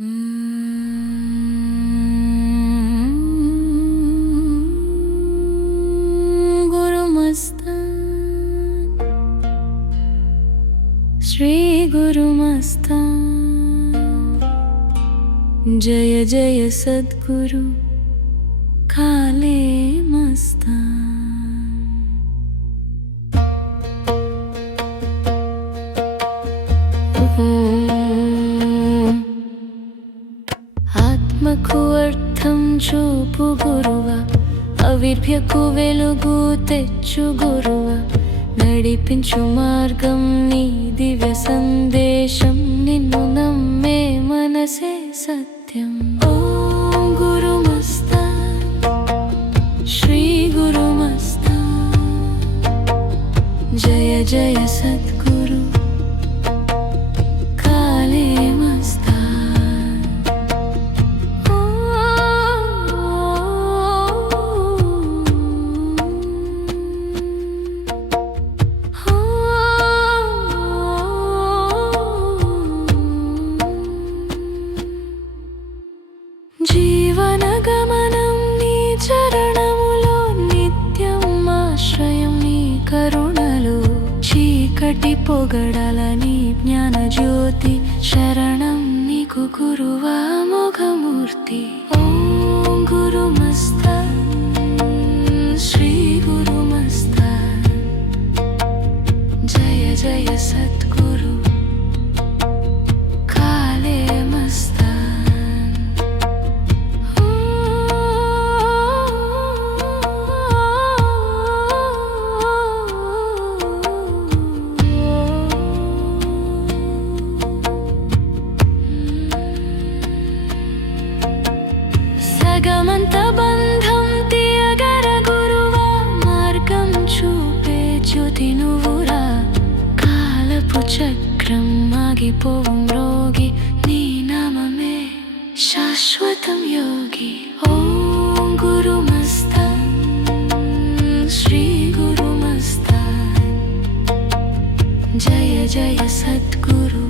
श्री गुरुमस्तान जय जय सद्गुरु काले मस्तान। ఆత్మకు అర్థం చూపు గురువ, అవిర్భ్యకు వెలుగు తెచ్చు గురువ, నడిపించు మార్గం నీ దివ్య సందేశం, నిన్ను నమ్మే మనసే సత్యం। ఓం గురుమస్తాన్ శ్రీ గురుమస్తాన్ జయ జయ సద్గురు కాలే మస్తాన్। జీవన గమనం నీ చరణములో, నిత్యం ఆశ్రయం నీ కరుణలు, చీకటి పొగడల నీ జ్ఞాన జ్యోతి, శరణం నీకు గురువా మొగమూర్తి। ఓం గురుమస్తాన్ శ్రీ గురుమస్తాన్ జయ జయ సద్గురు కాలే మస్తాన్। సగమంత బంధం తీయగర గురువా, మార్గం చూపే జ్యోతి నువ్వురా, కాలపు చక్రం ఆగిపోవు మ్రోగి, నీ నామమే శాశ్వతం యోగి। ఓం గురుమస్తాన్ శ్రీ గురుమస్తాన్ జయ జయ సద్గురు